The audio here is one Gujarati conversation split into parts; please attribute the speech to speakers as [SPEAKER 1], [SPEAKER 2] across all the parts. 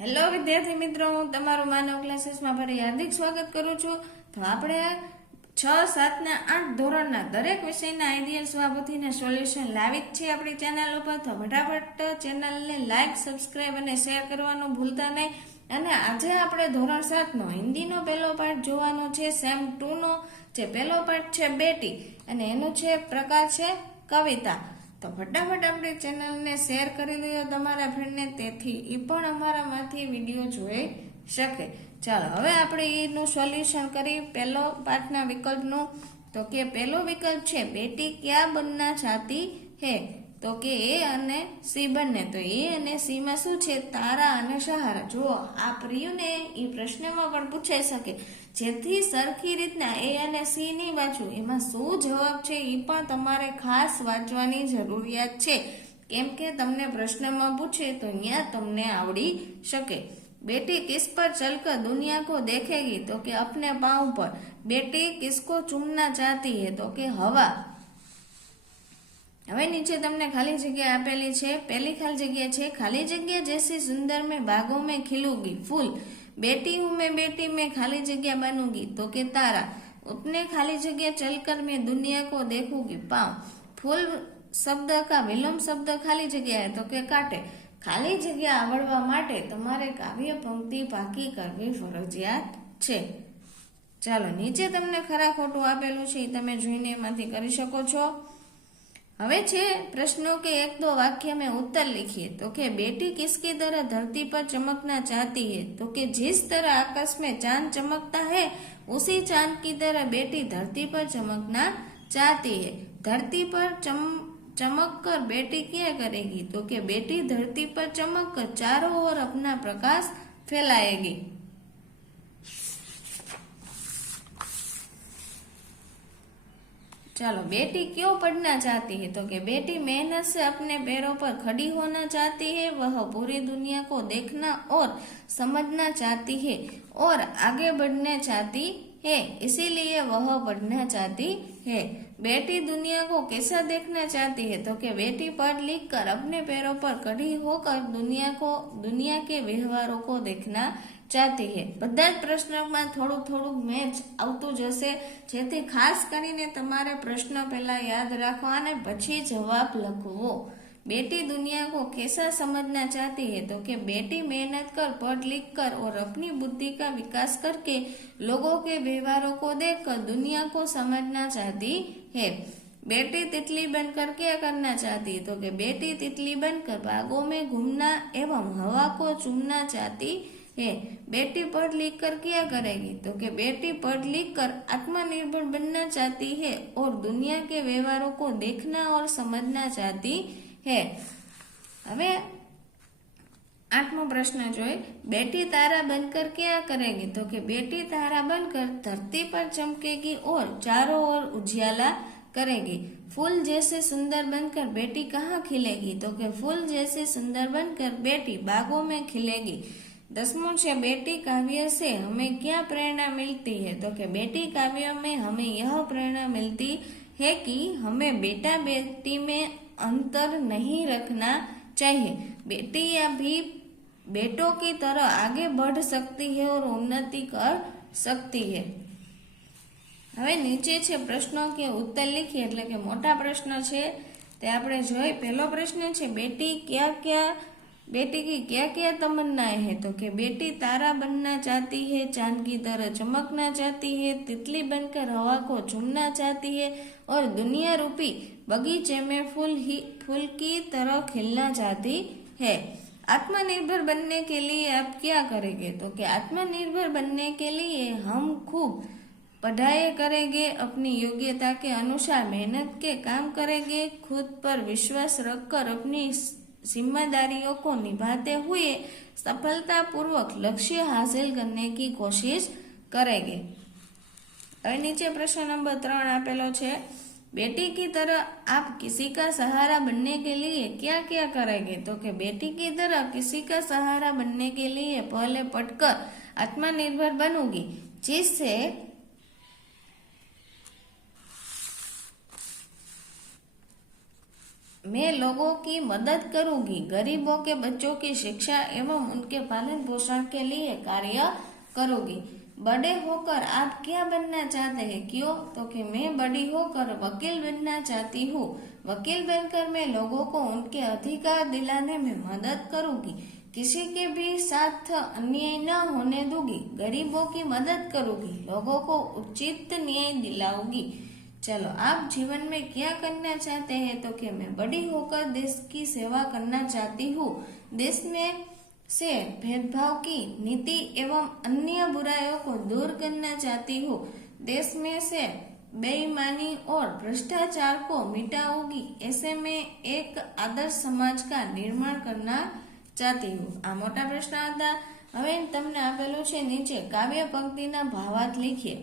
[SPEAKER 1] હેલો વિદ્યાર્થી મિત્રો, હું તમારું માનવ ક્લાસીસમાં ફરી હાર્દિક સ્વાગત કરું છું. તો આપણે છ, સાત ને આઠ ધોરણના દરેક વિષયના આઈડિયલ સ્વાભૂતિના સોલ્યુશન લાવી જ છે આપણી ચેનલ ઉપર. તો ફટાફટ ચેનલને લાઈક સબસ્ક્રાઇબ અને શેર કરવાનું ભૂલતા નહીં. અને આજે આપણે ધોરણ સાતનો હિન્દીનો પહેલો પાઠ જોવાનો છે સેમ ટુનો જે પહેલો પાઠ છે બેટી. અને એનો છે પ્રકાર છે કવિતા. તો ફટાફટ આપણી ચેનલને શેર કરી દઈએ તમારા ફ્રેન્ડને તેથી એ પણ અમારામાંથી વીડિયો જોઈ શકે. ચાલો, હવે આપણે એનું સોલ્યુશન કરી પહેલો પાઠના વિકલ્પનું. તો કે પહેલો વિકલ્પ છે, બેટી ક્યાં બનના ચાહતી હે? તો કે એ અને સી બંને. તો એ અને સીમાં શું છે? તારા અને સહારા જુઓ, આ પ્રિયુને એ પ્રશ્નમાં પણ પૂછાઈ શકે. જેથી સરખી રીતના એ અને સીની વાંચવું એમાં શું જવાબ છે એ પણ તમારે ખાસ વાંચવાની જરૂરિયાત છે. કેમ કે તમને પ્રશ્નમાં પૂછે તો અહીંયા તમને આવડી શકે. બેટી કિસ પર ચલકર દુનિયા કો દેખેગી. તો કે અપને પાઉં પર. બેટી કિસકો ચૂમના ચાહતી હે. તો કે હવા. હવે નીચે તમને ખાલી જગ્યા આપેલી છે. પહેલી ખાલી જગ્યા છે, ખાલી જગ્યા જેસી સુંદર મેં બાગો મેં ખીલુગી. ફૂલ. બેટી હું મેં બેટી મેં ખાલી જગ્યા બનુગી. તો કે, તારા. ઉપને ખાલી જગ્યા ચલકર મેં દુનિયા કો દેખુંગી. પાઉ ફૂલ શબ્દ કા વિલંબ શબ્દ ખાલી જગ્યા તો કે, કાટે. ખાલી જગ્યા આવડવા માટે તમારે કાવ્ય પંક્તિ પાકી કરવી ફરજિયાત છે. ચાલો, નીચે તમને ખરા ખોટું આપેલું છે એ તમે જોઈને એમાંથી કરી શકો છો. હવે છે પ્રશ્નો કે એક દो वाक्य में उत्तर लिखिए तो कि बेटी किसकी तरह धरती पर चमकना चाहती है तो कि जिस तरह आकाश में चांद चमकता है उसी चांद की तरह बेटी धरती पर चमकना चाहती है धरती पर चम चमक कर बेटी क्या करेगी तो कि बेटी धरती पर चमक कर चारों ओर अपना प्रकाश फैलाएगी चलो बेटी क्यों पढ़ना चाहती है तो कि बेटी मेहनत से अपने पैरों पर खड़ी होना चाहती है वह पूरी दुनिया को देखना और समझना चाहती है और आगे बढ़ना चाहती है इसीलिए वह पढ़ना चाहती है बेटी दुनिया को कैसा देखना चाहती है तो कि बेटी पढ़ लिख कर अपने पैरों पर खड़ी होकर दुनिया को दुनिया के व्यवहारों को देखना ચાહતી હે બધા જ પ્રશ્નોમાં થોડું થોડું મેચ આવતું જશે જેથી ખાસ કરીને તમારે પ્રશ્ન પહેલા યાદ રાખવા અને પછી જવાબ લખવો बेटी दुनिया को कैसा समझना चाहती है तो कि बेटी मेहनत कर पढ़ लिख कर और अपनी बुद्धि का विकास करके लोगों के व्यवहारों को देखकर दुनिया को समझना चाहती है बेटी तितली बनकर क्या करना चाहती है तो कि बेटी तितली बनकर बागों में घूमना एवं हवा को चूमना चाहती है बेटी पढ़ लिख कर क्या करेगी तो कि बेटी पढ़ लिख कर आत्मनिर्भर बनना चाहती है और दुनिया के व्यवहारों को देखना और समझना चाहती है હવે આઠમો પ્રશ્ન જોઈ बेटी तारा बनकर क्या करेगी तो कि बेटी तारा बनकर धरती पर चमकेगी और चारों ओर उजियाला करेगी फूल जैसे सुंदर बनकर बेटी कहाँ खिलेगी तो कि फूल जैसे सुंदर बनकर बेटी बागों में खिलेगी दसमों છે बेटी काव्य से हमें क्या प्रेरणा मिलती है तो कि बेटी काव्य में हमें यह प्रेरणा मिलती है कि हमें बेटा बेटी में अंतर नहीं रखना चाहिए बेटी या भी बेटों की तरह आगे बढ़ सकती है और उन्नति कर सकती है હવે નીચે છે પ્રશ્નો કે ઉત્તર લીખીએ એટલે કે મોટા પ્રશ્ન છે તે આપણે જોઈ પહેલો પ્રશ્ન છે બેટી ક્યાં ક્યાં बेटी की क्या क्या तमन्नाएँ हैं? तो कि बेटी तारा बनना चाहती है चाँद की तरह चमकना चाहती है, तितली बनकर हवा को चूमना चाहती है और दुनिया रूपी बगीचे में फूल ही, फूल की तरह खिलना चाहती है। आत्मनिर्भर बनने के लिए आप क्या करेंगे? तो कि आत्मनिर्भर बनने के लिए हम खूब पढ़ाई करेंगे, अपनी योग्यता के अनुसार मेहनत के काम करेंगे, खुद पर विश्वास रखकर अपनी जिम्मेदारियों को निभाते हुए सफलतापूर्वक लक्ष्य हासिल करने की कोशिश करेंगे और नीचे प्रश्न नंबर त्रण आपेलो छे बेटी की तरह आप किसी का सहारा बनने के लिए क्या क्या करेंगे तो कि बेटी की तरह किसी का सहारा बनने के लिए पहले पढ़कर आत्मनिर्भर बनूंगी जिससे मैं लोगों की मदद करूंगी गरीबों के बच्चों की शिक्षा एवं उनके पालन पोषण के लिए कार्य करूंगी बड़े होकर आप क्या बनना चाहते हैं क्यों तो कि मैं बड़ी होकर वकील बनना चाहती हूँ वकील बनकर मैं लोगों को उनके अधिकार दिलाने में मदद करूंगी किसी के भी साथ अन्याय न होने दूंगी गरीबों की मदद करूंगी लोगों को उचित न्याय दिलाऊंगी चलो आप जीवन में क्या करना चाहते हैं तो कि मैं बड़ी होकर देश की सेवा करना चाहती हूँ देश में से भेदभाव की नीति एवं अन्य बुराइयों को दूर करना चाहती हूँ देश में से बेईमानी और भ्रष्टाचार को मिटाऊंगी ऐसे में एक आदर्श समाज का निर्माण करना ચાહતી હું આ મોટા પ્રશ્ન હતા હવે તમને આપેલું છે નીચે કાવ્ય પંક્તિના ભાવાર્થ લીખીએ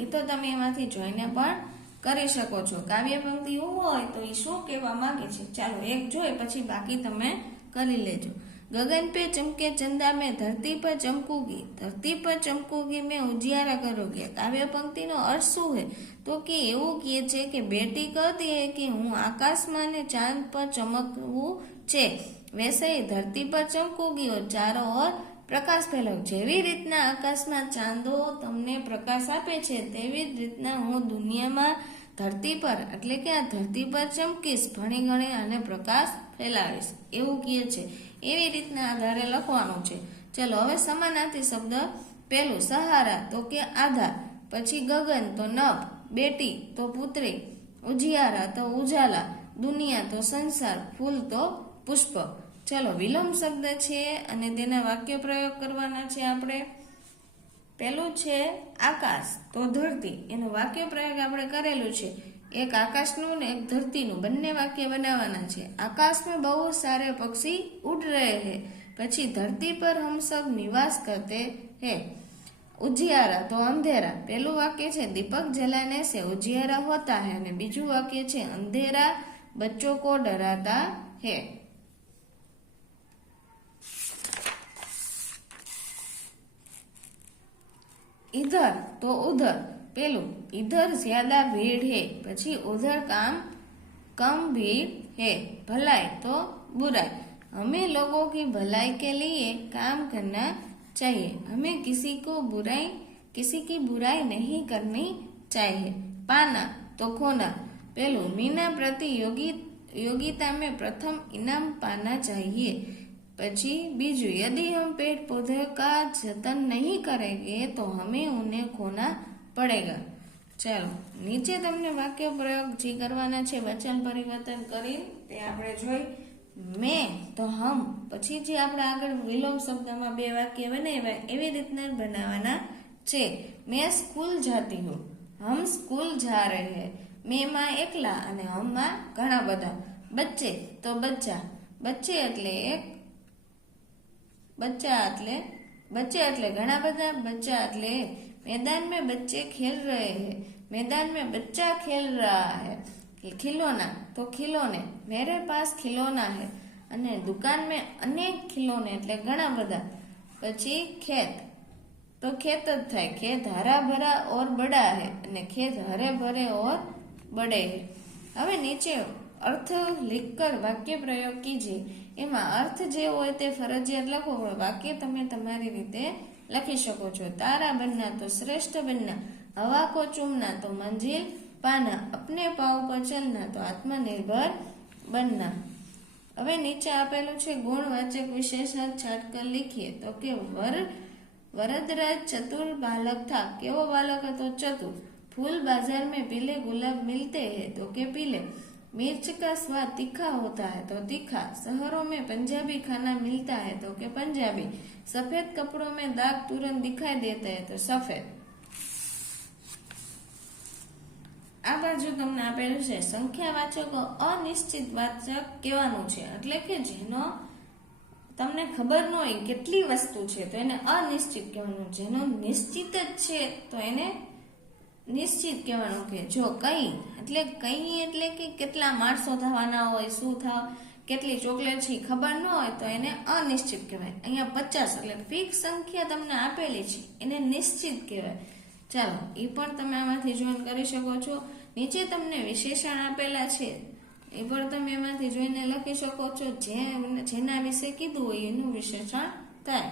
[SPEAKER 1] એ તો તમે એમાંથી જોઈને પણ કરી શકો છો. કાવ્ય પંક્તિઓ હોય તો એ શું કહેવા માંગે છે? ચાલો, એક જોઈ પછી બાકી તમે કરી લેજો. ગગન પે ચમકે ચંદા મેં ધરતી પર ચમકુગી, ધરતી પર ચમકુગી મેં ઉજિયારા કરોગે કાવ્ય પંક્તિનો અર્થ શું હે? તો કે એવું કહે છે કે બેટી કહેતી હે કે હું આકાશમાં ને ચાંદ પર ચમકવું છે. વૈસે ધરતી પર ચમકુગી ઓ ચારો ઓર પ્રકાશ ફેલાવું. જેવી રીતના આકાશમાં ચાંદો તમને પ્રકાશ આપે છે, તેવી જ રીતના હું દુનિયામાં ધરતી પર, એટલે કે આ ધરતી પર ચમકીશ, ભણી ગણી અને પ્રકાશ ફેલાવીશ. એવું કહે છે. એવી રીતના આધારે લખવાનું છે. ચલો, હવે સમાનાર્થી શબ્દ પહેલું, સહારા, તો કે આધાર. પછી ગગન, તો નભ. બેટી, તો પુત્રી. ઉજિયારા, તો ઉજાલા. દુનિયા, તો સંસાર. ફૂલ, તો પુષ્પ. ચાલો, વિલંબ શબ્દ છે અને તેના વાક્ય પ્રયોગ કરવાના છે આપણે. પેલું છે આકાશ, તો ધરતી. એનો વાક્ય પ્રયોગ આપણે કરેલું છે. એક આકાશનું ને એક ધરતીનું. બંને વાક્ય બનાવવાના છે. આકાશમાં બહુ સારા પક્ષી ઉડ રહે હે. પછી ધરતી પર હમ સબ નિવાસ કરતે હે. ઉજિયારા, તો અંધેરા. પહેલું વાક્ય છે, દીપક જલાને સે ઉજિયારા હોતા હે અને બીજું વાક્ય છે, અંધેરા બચ્ચો કો ડરાતા હે. इधर तो उधर પેલું इधर ज्यादा भीड़ है પછી उधर काम कम भीड़ है भलाई तो बुराई हमें लोगों की भलाई के लिए काम करना चाहिए हमें किसी को बुराई किसी की बुराई नहीं करनी चाहिए पाना तो खोना પેલું मीना प्रतियोगी योगिता में प्रथम इनाम पाना चाहिए પછી બીજું यदि हम पेड़ पौधे का जतन नहीं करेंगे तो हमें उन्हें खोना પડેગા ચાલો નીચે તમને વાક્ય પ્રયોગ જે કરવાના છે વચન પરિવર્તન કરી તે આપણે જોઈ મેં તો હમ પછી જે આપણે આગળ વિલોમ શબ્દમાં બે વાક્ય બનાવ્યા એવી રીતના જ બનાવવાના છે મેં સ્કૂલ જાતી હું હમ સ્કૂલ જા રહે હે મેં માં એકલા અને હમમાં ઘણા બધા બચ્ચે તો બચ્ચા બચ્ચે એટલે એક બચ્ચા એટલે બચ્ચે એટલે ઘણા બધા બચ્ચા એટલે मैदान में बच्चे खेल रहे हैं मैदान में बच्चा खेल रहा है खिलौना तो खिलौने मेरे पास खिलौना है અને દુકાન મેં અનેક ખિલોને એટલે ઘણા બધા પછી ખેત તો ખેત જ થાય ખેત હરા ભરા ઓર બડા હે અને ખેત હરે ભરે ઓર બડે હે હવે નીચે અર્થ લીખકર વાક્ય પ્રયોગ કીજીએ એમાં અર્થ જે હોય તે ફરજિયાત લખો હોય વાક્ય તમે તમારી રીતે લખી શકો છો. તારા બનના તો શ્રેષ્ઠ બનના હવા કો ચૂમના તો મંજિલ પાના, અપને પાવ પર ચલના તો આત્મનિર્ભર બનના. હવે નીચે આપેલું છે, ગુણવાચક વિશેષણ છાટકર લખીએ. તો કે વર, વરદરાજ ચતુર બાલક થા. કેવો બાલક હતો? ચતુર. ફૂલ બાજાર મેં પીલે ગુલાબ મિલતે હે. તો કે પીલે. मिर्च का स्वाद तीखा होता है तो तीखा शहरों में पंजाबी खाना मिलता है तो के पंजाबी सफेद कपड़ों में दाग तुरंत दिखाई देते हैं तो सफेद આ બાજુ તમને આપેલું છે સંખ્યાવાચકો અનિશ્ચિત વાચક કહેવાનું છે એટલે કે જેનો તમને ખબર ન હોય કેટલી વસ્તુ છે તો એને અનિશ્ચિત કહેવાનું જેનો નિશ્ચિત જ છે તો એને નિશ્ચિત કહેવાનું કે જો કઈ, એટલે કઈ એટલે કે કેટલા માણસો થવાના હોય, શું થાવ કેટલી ચોકલેટ છે ખબર ન હોય તો એને અનિશ્ચિત કહેવાય. અહીંયા પચાસ એટલે ફિક્સ સંખ્યા તમને આપેલી છે, એને નિશ્ચિત કહેવાય. ચાલો એ પણ તમે આમાંથી જોઈન કરી શકો છો. નીચે તમને વિશેષણ આપેલા છે. એ પણ તમે એમાંથી જોઈને લખી શકો છો. જે જેના વિશે કીધું હોય એનું વિશેષણ થાય.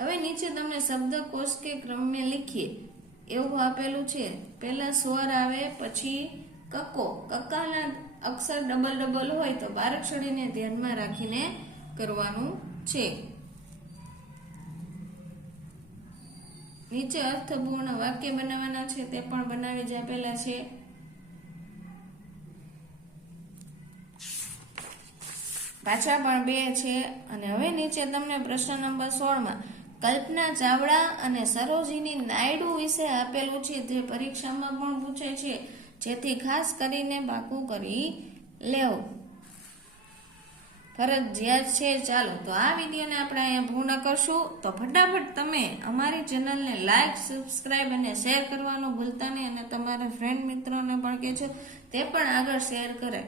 [SPEAKER 1] હવે નીચે તમને શબ્દકોશ કે ક્રમે લીખીએ. એવું આપેલું છે. પહેલા સ્વર આવે, પછી કક્કો કક્કાના અક્ષર ડબલ ડબલ હોય તો બારક્ષડીને ધ્યાનમાં રાખીને કરવાનું છે. નીચે અર્થપૂર્ણ વાક્ય બનાવવાના છે, તે પણ બનાવી જ આપેલા છે. પાછા પણ બે છે. અને હવે નીચે તમને પ્રશ્ન નંબર સોળમાં કલ્પના ચાવડા અને સરોજીની નાયડુ વિશે આપેલું છે જે પરીક્ષામાં પણ પૂછે છે. જેથી ખાસ કરીને પાકું કરી લેવું ફરજિયાત છે. ચાલો, તો આ વિડીયોને આપણે અહીંયા પૂર્ણ કરશું. તો ફટાફટ તમે અમારી ચેનલને લાઇક સબસ્ક્રાઇબ અને શેર કરવાનું ભૂલતા નહીં અને તમારા ફ્રેન્ડ મિત્રોને પણ કહેજો. તે પણ આગળ શેર કરે.